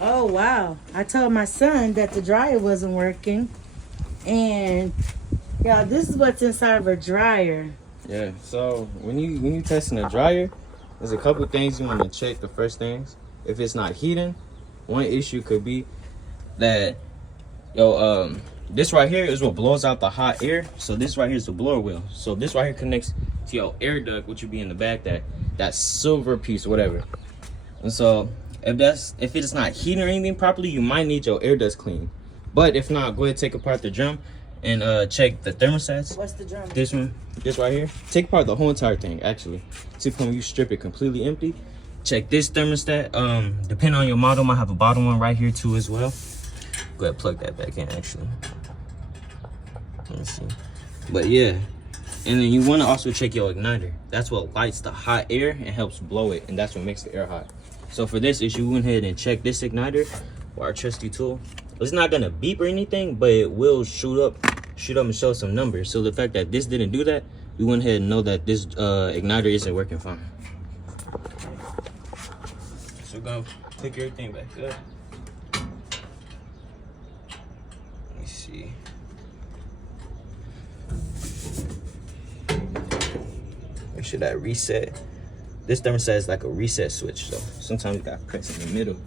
Oh, wow. I told my son that the dryer wasn't working. And, yeah, this is what's inside of a dryer. Yeah, so when you testing a dryer, there's a couple things you want to check. The first things, if it's not heating, one issue could be that this right here is what blows out the hot air. So this right here is the blower wheel. So this right here connects to your air duct, which would be in the back, that silver piece or whatever. And so if it's not heating or anything properly, you might need your air ducts cleaned. But if not, go ahead, take apart the drum and check the thermostats. What's the drum? This one, this right here. Take apart the whole entire thing, actually. See when you strip it completely empty. Check this thermostat. Depending on your model, might have a bottom one right here too as well. Go ahead, plug that back in, actually. Let me see. But yeah, and then you want to also check your igniter. That's what lights the hot air and helps blow it, and that's what makes the air hot. So for this issue, we went ahead and check this igniter with our trusty tool. It's not gonna beep or anything, but it will shoot up and show some numbers. So the fact that this didn't do that, we went ahead and know that this igniter isn't working fine. So we're gonna pick everything back up. Let me see. Make sure that reset. This thermostat is like a reset switch, so sometimes you gotta press in the middle to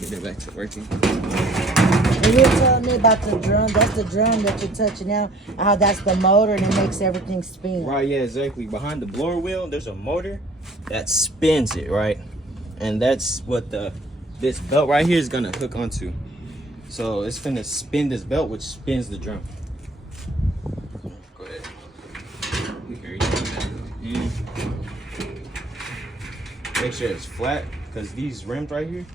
get it back to working. And you're telling me about the drum. That's the drum that you're touching now. How that's the motor and it makes everything spin. Right, yeah, exactly. Behind the blower wheel, there's a motor that spins it, right? And that's what this belt right here is gonna hook onto. So it's gonna spin this belt, which spins the drum. Go ahead. Make sure it's flat, because these rims right here,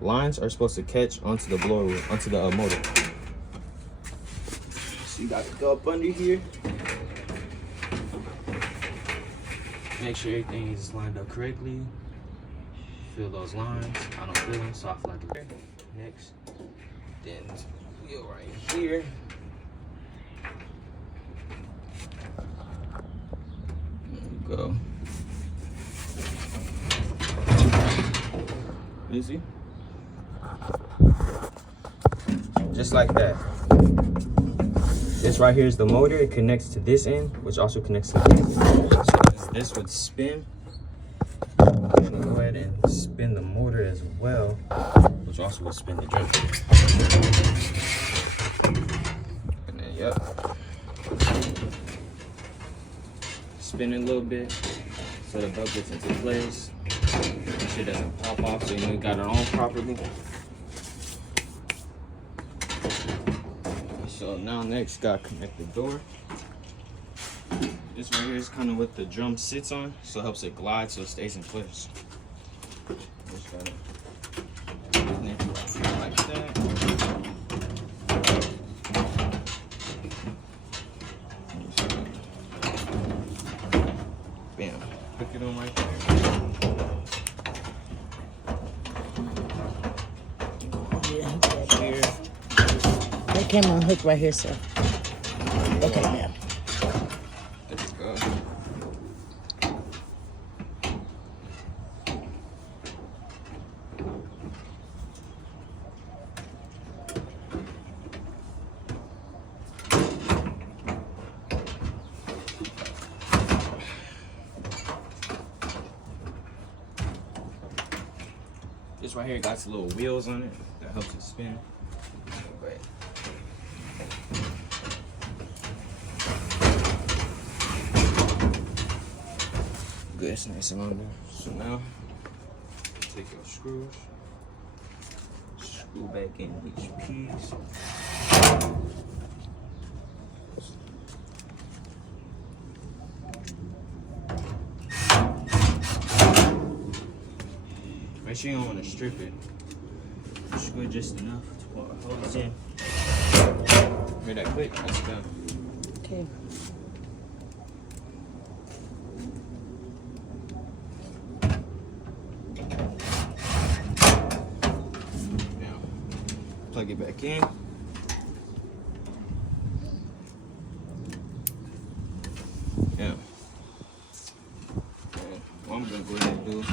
lines are supposed to catch onto the blower wheel, onto the motor. So you got to go up under here. Make sure everything is lined up correctly. Feel those lines. I don't feel them, so I feel like it. Next, then wheel right here. There we go. Easy. Just like that. This right here is the motor. It connects to this end, which also connects to this. So this would spin. I'm gonna go ahead and spin the motor as well, which also will spin the drum. And then, yep. Spin it a little bit so the belt gets into place. Make sure it doesn't pop off, so you know you got it on properly. So now next, gotta connect the door. This right here is kind of what the drum sits on, so it helps it glide so it stays in place. Just gotta connect it like that. Bam, hook it on right there. Here. They came on hook right here, sir. Okay, ma'am. There we go. This right here got some little wheels on it that helps it spin. Great. Good, it's nice and under. So now, take your screws, screw back in each piece. Make sure you don't want to strip it. Screw just enough to hold this in. Hear that click? That's done. Okay. Now, plug it back in. Yeah. And what I'm gonna go ahead and do,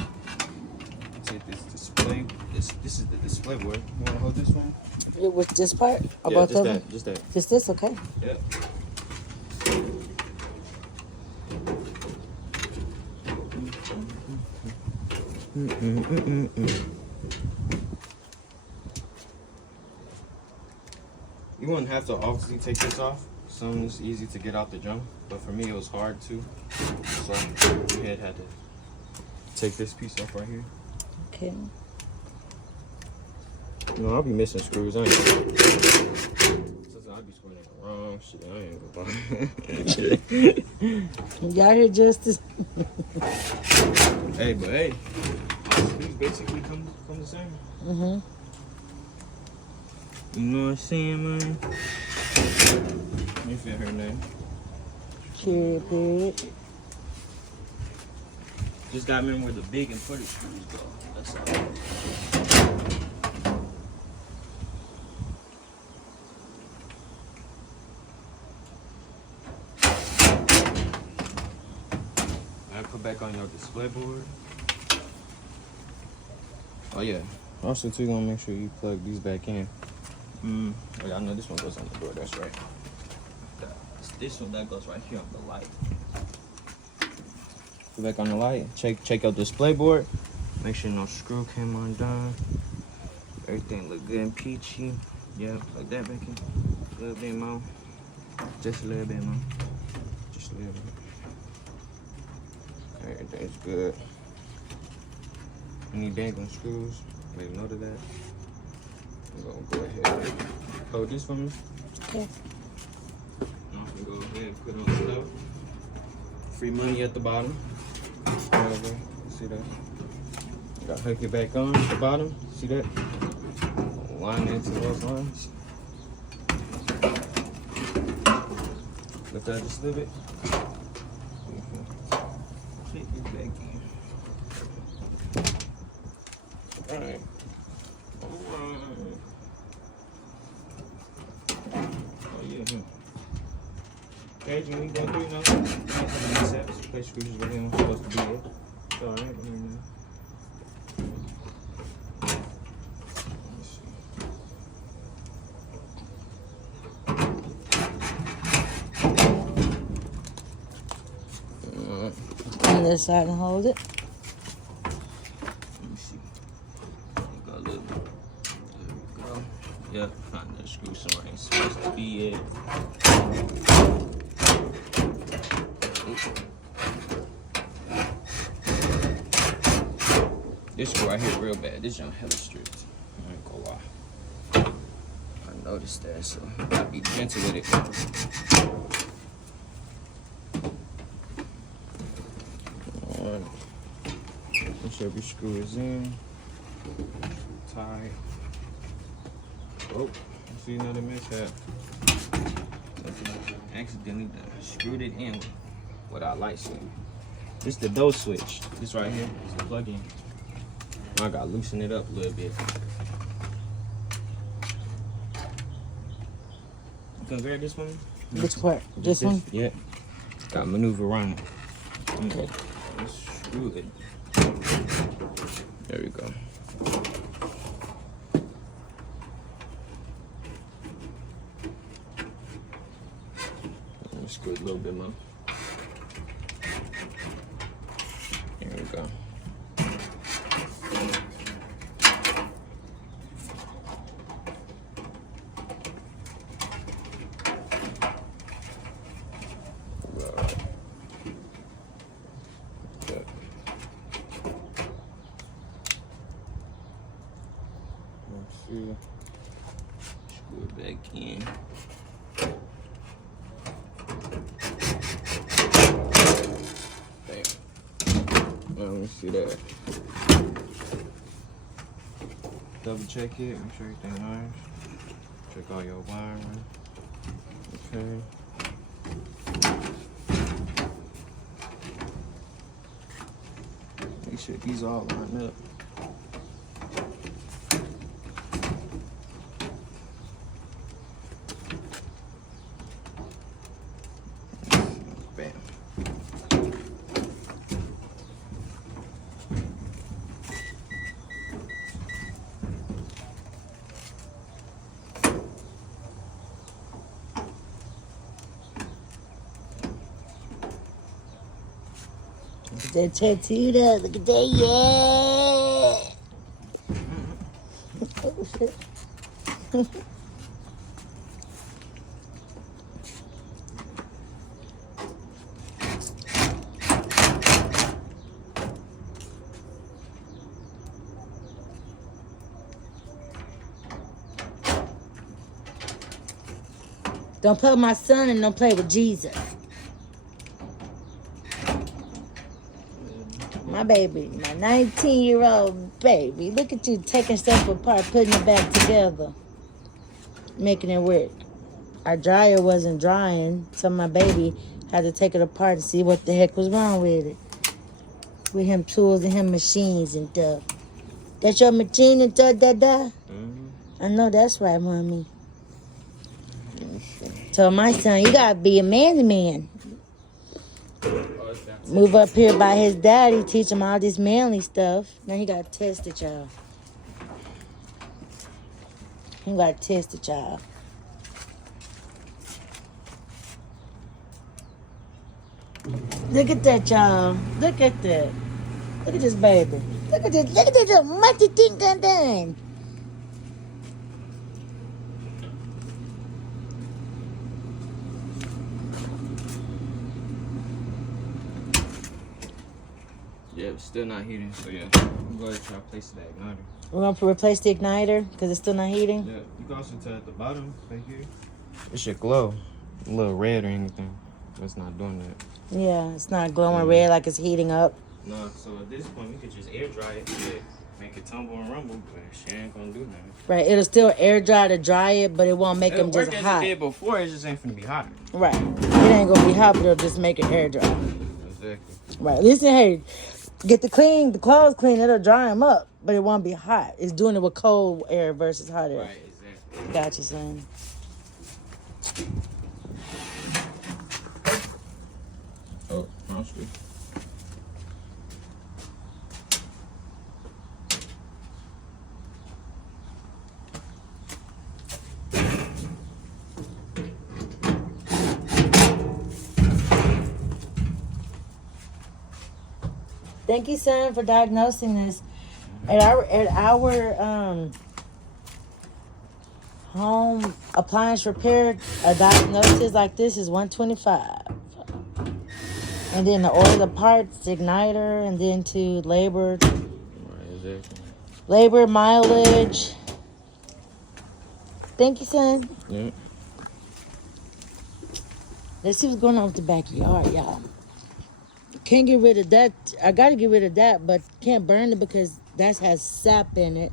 take this display. This is the display. display board. You want to hold this one? It was this part or Yeah, both just of them? that. Just that. Just this, okay. Yep. You wouldn't have to obviously take this off. Some is easy to get out the jump, but for me it was hard too. So your head had to take this piece off right here. Okay. You know, I'll be missing screws. I ain't gonna Sometimes I'll be screwing in the wrong shit. I ain't gonna Y'all hear Justice? Hey, but hey, these basically come the same. Mm-hmm. You know what I'm saying, man? Let me feel her name. Period. Just gotta remember where the big and footed screws go. That's all. I put back on your display board. Oh yeah. Also too, gonna make sure you plug these back in. Oh yeah, I know this one goes on the door. That's right. This one that goes right here on the light. Put back on the light. Check out the display board. Make sure no screw came undone. Everything look good and peachy. Yeah, like that back in. A little bit more. Just a little bit more. Just a little bit. Everything's good. Any dangling screws, make note of that. I'm gonna go ahead and hold this for me. Okay. I'm gonna go ahead and put on stuff. Free money at the bottom. Whatever. See that? Gotta hook it back on at the bottom. See that? Line into those lines. Lift that just a little bit. Click it back in. Alright. Oh yeah. Occasionally we go through, you know, mishaps. Place screws right here. Supposed to be it. It's alright. Let me see. On this side and hold it. Yep, find that screw somewhere ain't supposed to be it. This screw right here real bad. This junk hella strict. I ain't gonna lie. I noticed that, so I gotta be gentle with it. Alright. Make sure every screw is in. Tight. Oh, see another mishap. Accidentally screwed it in without light switch. This is the door switch. This right here is the plug-in. I gotta loosen it up a little bit. You can grab this one? Which part? This one? Yeah. Gotta maneuver around it. Okay. Let's screw it. There we go. Screw it a little bit more. There we go. Good. Let's see. Screw it back in. Let me see that. Double check it, make sure everything nice. Check all your wiring. Okay. Make sure these all line up. Bam. that tattooed up. Look at that, yeah. Oh, shit. Don't play with my son and don't play with Jesus. My baby, my 19-year-old baby. Look at you taking stuff apart, putting it back together, making it work. Our dryer wasn't drying, so my baby had to take it apart to see what the heck was wrong with it. With him tools and him machines and stuff. That's your machine and stuff, Dada? I know that's right, Mommy. Told my son, you gotta be a man's man. Move up here by his daddy, teach him all this manly stuff. Now he got tested, y'all. He got tested, y'all. Look at that, y'all. Look at that. Look at this baby. Look at this. Look at this mighty thing done. Yeah, still not heating, so yeah. I'm going to try to place that igniter. We're going to replace the igniter because it's still not heating? Yeah, you can also tell at the bottom, right here. It should glow. A little red or anything. But it's not doing that. Yeah, it's not glowing red like it's heating up. No, so at this point, we could just air dry it. Yeah, make it tumble and rumble, but she ain't going to do nothing. Right, it'll still air dry to dry it, but it won't make them just hot. It did before, it just ain't finna be hot. Right. It ain't going to be hot, but it'll just make it air dry. Exactly. Right, listen, hey. Get the clothes clean, it'll dry them up, but it won't be hot. It's doing it with cold air versus hot air. Right, exactly. Gotcha, son. Oh, wrong screw. Thank you, son, for diagnosing this. At our home appliance repair, a diagnosis like this is $125. And then to order the parts, igniter, and then to labor. Right, exactly. Labor, mileage. Thank you, son. Yeah. Let's see what's going on with the backyard, y'all. Can't get rid of that. I gotta get rid of that, but can't burn it because that has sap in it.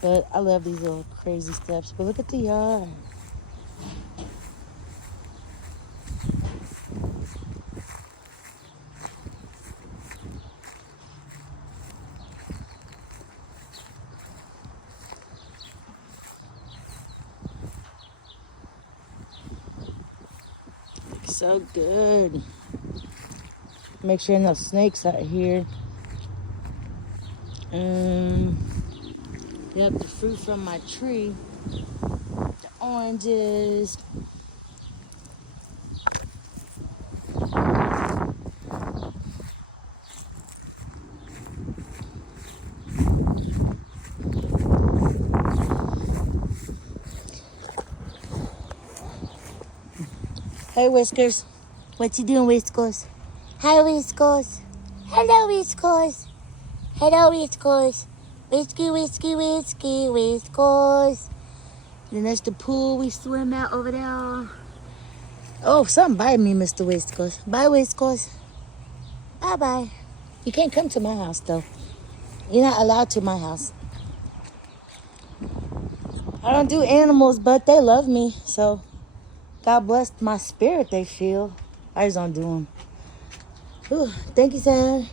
But I love these little crazy steps. But look at the yard. Looks so good. Make sure no snakes out here. Yep, the fruit from my tree. The oranges. Hey, Whiskers. What you doing, Whiskers? Hi, Whiskers. Hello, Whiskers. Hello, Whiskers. Whisky, whisky, whisky, Whiskers. Then there's the pool we swim out over there. Oh, something bite me, Mr. Whiskers. Bye, Whiskers. Bye-bye. You can't come to my house, though. You're not allowed to my house. I don't do animals, but they love me, so God bless my spirit they feel. I just don't do them. Ooh, thank you, son.